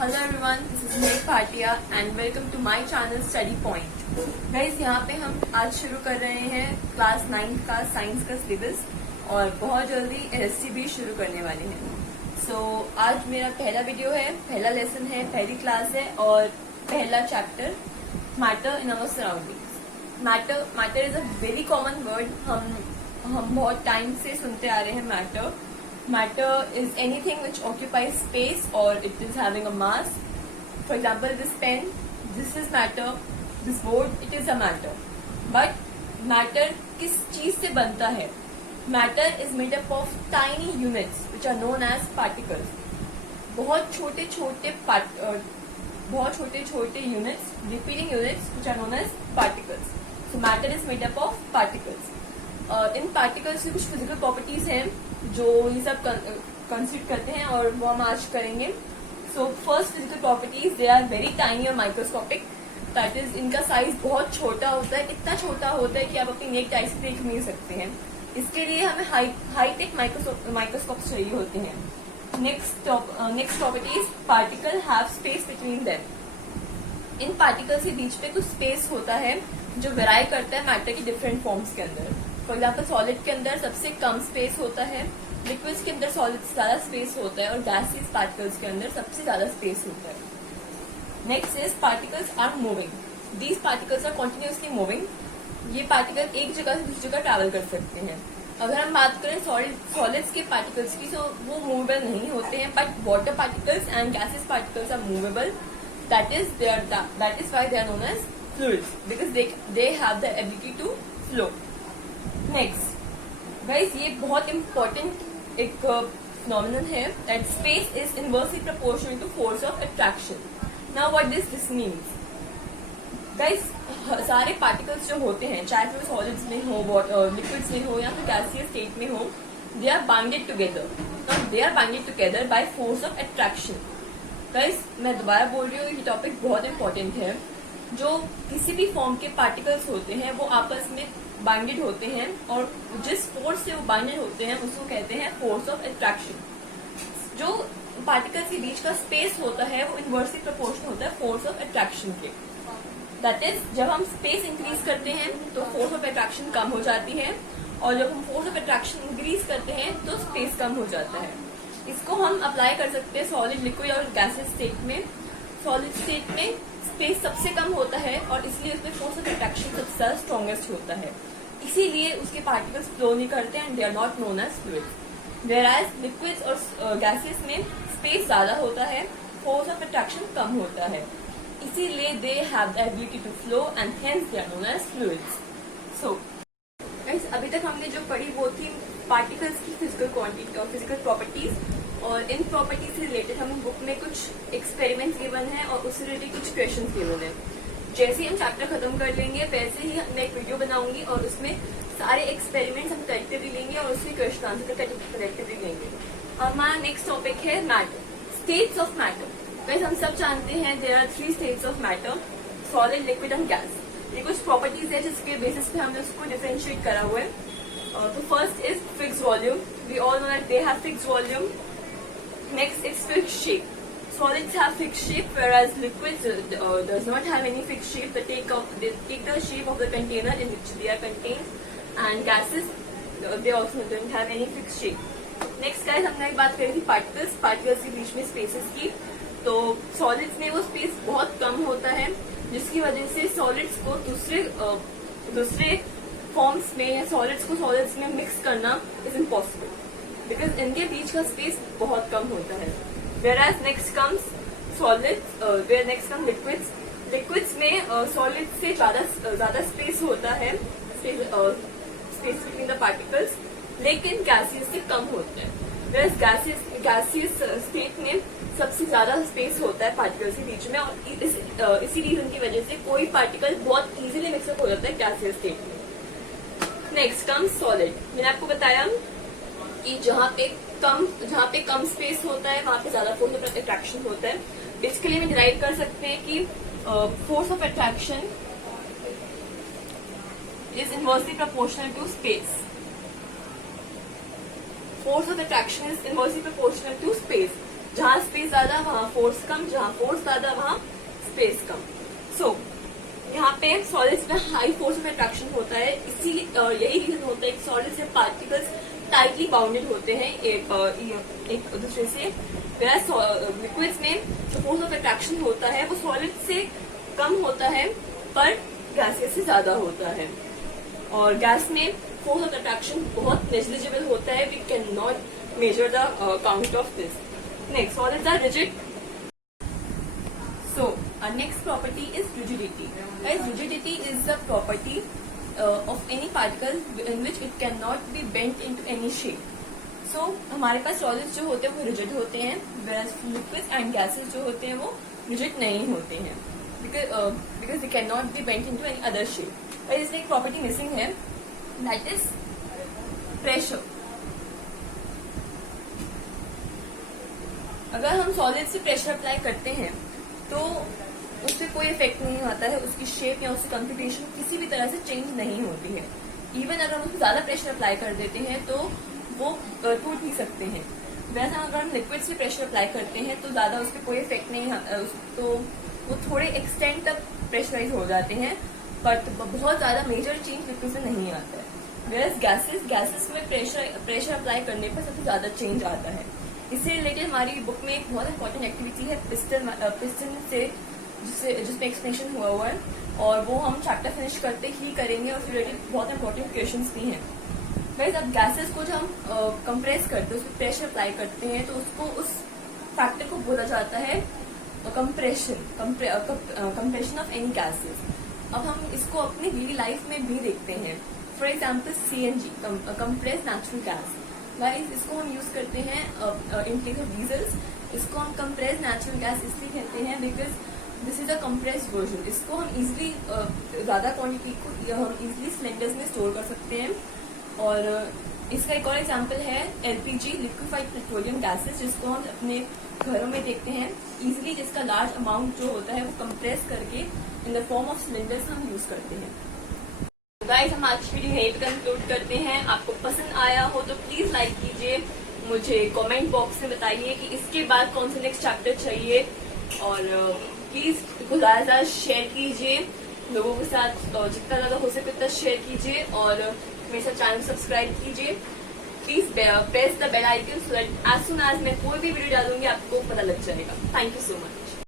Hello everyone, this is Megh Bhatia and welcome to my channel study point. Guys, यहाँ पे हम आज शुरू कर रहे हैं क्लास 9 का साइंस का सिलेबस और बहुत जल्दी एसएससी भी शुरू करने वाले हैं। सो आज मेरा पहला वीडियो है, पहला लेसन है, पहली क्लास है और पहला chapter matter in our surroundings. Matter is a very common word. हम बहुत टाइम से सुनते आ रहे हैं matter. Matter is anything which occupies space or it is having a mass. For example, this pen, this is matter. This board, it is a matter. But matter किस चीज से बनता है? Matter is made up of tiny units which are known as particles. बहुत छोटे छोटे units, repeating units which are known as particles. So matter is made up of particles. In particles की कुछ फिजिकल प्रॉपर्टीज हैं जो ये सब consider करते हैं और वो हम आज करेंगे। So first physical properties, they are very tiny और माइक्रोस्कोपिक। दैट इज इनका साइज बहुत छोटा होता है, इतना छोटा होता है कि आप अपनी नेक्ड आई से देख नहीं सकते हैं। इसके लिए हमें हाईटेक माइक्रोस्कोप चाहिए होते हैं। Next properties, particle have space between them. In particles के बीच पे कुछ स्पेस होता है जो वेराई करता है मैटर की डिफरेंट फॉर्म्स के अंदर। फॉर एग्जाम्पल, सॉलिड के अंदर सबसे कम स्पेस होता है, लिक्विड्स के अंदर सॉलिड से ज्यादा स्पेस होता है और गैसियस पार्टिकल्स के अंदर सबसे ज्यादा स्पेस होता है। Next is particles are moving. These particles are continuously moving. ये पार्टिकल एक जगह से दूसरी जगह ट्रैवल कर सकते हैं। अगर हम बात करें सॉलिड्स के पार्टिकल्स की, तो वो मूवेबल नहीं होते हैं, but water particles and gaseous particles are movable. That is why they are known as fluids because they have the ability to flow. Next guys, ये बहुत इम्पोर्टेंट एक फिनोमिनन है that space is inversely proportional to force of attraction. Now what this means? Guys, सारे particles जो होते हैं, चाहे फिर सॉलिड्स में हो, लिक्विड्स में हो या फिर गैसियस स्टेट में हो, they are binded together by force of attraction. Guys, मैं दोबारा बोल रही हूँ, ये टॉपिक बहुत इंपॉर्टेंट है। जो किसी भी फॉर्म के पार्टिकल्स होते हैं वो आपस में बाइंडेड होते हैं और जिस फोर्स से वो बाइंडेड होते हैं उसको कहते हैं फोर्स ऑफ अट्रैक्शन। जो पार्टिकल्स के बीच का स्पेस होता है वो इनवर्सली प्रोपोर्शनल होता है फोर्स ऑफ अट्रैक्शन के। दैट इज, जब हम स्पेस इंक्रीज करते हैं तो फोर्स ऑफ अट्रैक्शन कम हो जाती है और जब हम फोर्स ऑफ अट्रैक्शन इंक्रीज करते हैं तो स्पेस कम हो जाता है। इसको हम अप्लाई कर सकते हैं सॉलिड, लिक्विड और गैसियस स्टेट में। सॉलिड स्टेट में स्पेस सबसे कम होता है और इसलिए उसमें फोर्स ऑफ अट्रैक्शन सबसे ज्यादा स्ट्रॉन्गेस्ट होता है, इसीलिए उसके पार्टिकल्स फ्लो नहीं करते and they are not known as fluids. Whereas liquids और गैसेस में स्पेस ज्यादा होता है, फोर्स ऑफ अट्रैक्शन कम होता है, इसीलिए they have the ability to flow and hence they are known as fluids. So guys, अभी तक हमने जो पढ़ी वो थी पार्टिकल्स की फिजिकल क्वांटिटी और फिजिकल प्रॉपर्टीज, और इन प्रॉपर्टीज से रिलेटेड हम बुक में कुछ एक्सपेरिमेंट्स गिवन है और उससे रिलेटेड कुछ क्वेश्चंस गिवन है। जैसे ही हम चैप्टर खत्म कर लेंगे वैसे ही मैं एक वीडियो बनाऊंगी और उसमें सारे एक्सपेरिमेंट्स हम कलेक्टिवली लेंगे और उसके क्वेश्चन आंसर कलेक्टिवली लेंगे। हमारा नेक्स्ट टॉपिक है मैटर, स्टेट्स ऑफ मैटर। वैसे हम सब जानते हैं there are 3 states of matter, solid, liquid and gas. ये कुछ प्रॉपर्टीज है जिसके बेसिस पे हमने उसको डिफरेंशिएट करा हुआ है। तो first is fix volume. We all know that they have fix volume. Next is fixed shape. Solids have fixed shape, whereas liquids does not have any fixed shape. They take the shape of the container in which they are contained, and gases they also don't have any fixed shape. Next guys, हमने एक बात करी थी particles के बीच में spaces की। तो solids में वो स्पेस बहुत कम होता है जिसकी वजह से सॉलिड्स को दूसरे फॉर्म्स में या सॉलिड्स को सॉलिड्स में मिक्स करना इज इम्पॉसिबल बिकॉज इनके बीच का स्पेस बहुत कम होता है। Whereas next comes solids, next come liquids. Liquids में सॉलिड्स से ज्यादा स्पेस होता है, स्पेस बिटवीन द पार्टिकल्स, लेकिन गैसियस से कम होता है। वेयरएज गैसियस स्टेट में सबसे ज्यादा स्पेस होता है पार्टिकल्स के बीच में और इसी रीजन की वजह से कोई पार्टिकल बहुत इजीली मिक्सअप हो जाता है गैसियस स्टेट में। Next comes solid. मैंने आपको बताया कि जहाँ पे कम स्पेस होता है वहां पे ज्यादा फोर्स ऑफ अट्रैक्शन होता है। इसके लिए हम डिराइव कर सकते हैं कि force of attraction is inversely proportional to space. Force of attraction is inversely proportional to space. जहाँ स्पेस ज्यादा वहाँ फोर्स कम, जहाँ फोर्स ज्यादा वहाँ स्पेस कम। सो यहाँ पे सॉलिड्स में हाई फोर्स में अट्रैक्शन होता है, इसी यही रीजन होता है कि सॉलिड से पार्टिकल्स टाइटली बाउंडेड होते हैं एक दूसरे से। लिक्विड्स में जो फोर्स ऑफ अट्रैक्शन होता है वो सॉलिड से कम होता है पर गैसेस से ज्यादा होता है, और गैस में फोर्स ऑफ अट्रैक्शन बहुत नेग्लिजिबल होता है। We can not measure the count of this. Next, solids are rigid. So, our next property is rigidity. Guys, rigidity is the property of any particle in which it cannot be bent into any shape. So, हमारे पास solids जो होते हैं वो rigid होते हैं, whereas liquids and gases जो होते हैं वो rigid नहीं होते हैं, because they cannot be bent into any other shape. पर इसमें एक property missing है, that is pressure. अगर हम solid से pressure apply करते हैं तो उससे कोई इफेक्ट नहीं आता है, उसकी शेप या उसकी कंप्यूटेशन किसी भी तरह से चेंज नहीं होती है। इवन अगर हम उसको ज्यादा प्रेशर अप्लाई कर देते हैं तो वो टूट भी सकते हैं। वैसा अगर हम लिक्विड से प्रेशर अप्लाई करते हैं तो ज्यादा उसपे कोई इफेक्ट नहीं आता, तो वो थोड़े एक्सटेंट तक प्रेशराइज हो जाते हैं, बट बहुत ज्यादा मेजर चेंज लिक्विड से नहीं आता है। वेयरएज गैसेस में प्रेशर अप्लाई करने पर सबसे ज्यादा चेंज आता है। इससे रिलेटेड हमारी बुक में एक बहुत इंपॉर्टेंट एक्टिविटी है पिस्टन से, जिसमें एक्सप्लेनेशन हुआ है, और वो हम चैप्टर फिनिश करते ही करेंगे, और उससे रिलेटेड बहुत इंपॉर्टेंट क्वेश्चंस भी हैं। गाइस, अब गैसेस को जब हम कंप्रेस करते हैं, उसमें प्रेशर अप्लाई करते हैं, तो उसको उस फैक्टर को बोला जाता है कंप्रेशन ऑफ एनी गैसेस। अब हम इसको अपनी डेली लाइफ में भी देखते हैं। For example CNG, compress natural gas. Guys, इसको हम यूज करते हैं इन केस ऑफ डीजल्स। इसको हम कंप्रेस नेचुरल गैस इसलिए कहते हैं because this is a compressed version. इसको हम इजिली ज्यादा क्वांटिटी को हम इजिली सिलेंडर्स में स्टोर कर सकते हैं। और इसका एक और एग्जांपल है LPG, लिक्विफाइड पेट्रोलियम गैसेस, जिसको हम अपने घरों में देखते हैं इजिली, जिसका लार्ज अमाउंट जो होता है वो कंप्रेस करके in the form of cylinders हम यूज करते हैं। गाइस, हम आज की वीडियो यहीं पे कंक्लूड करते हैं। आपको पसंद आया हो तो प्लीज लाइक कीजिए, मुझे कमेंट बॉक्स में बताइए कि इसके बाद कौन सा नेक्स्ट चैप्टर चाहिए, और प्लीज इसको ज्यादा से ज्यादा शेयर कीजिए लोगों के साथ, और जितना ज्यादा हो सके उतना शेयर कीजिए, और मेरे साथ चैनल सब्सक्राइब कीजिए। Please press the bell icon so that as soon as मैं कोई भी वीडियो डालूंगी आपको पता लग जाएगा। Thank you so much.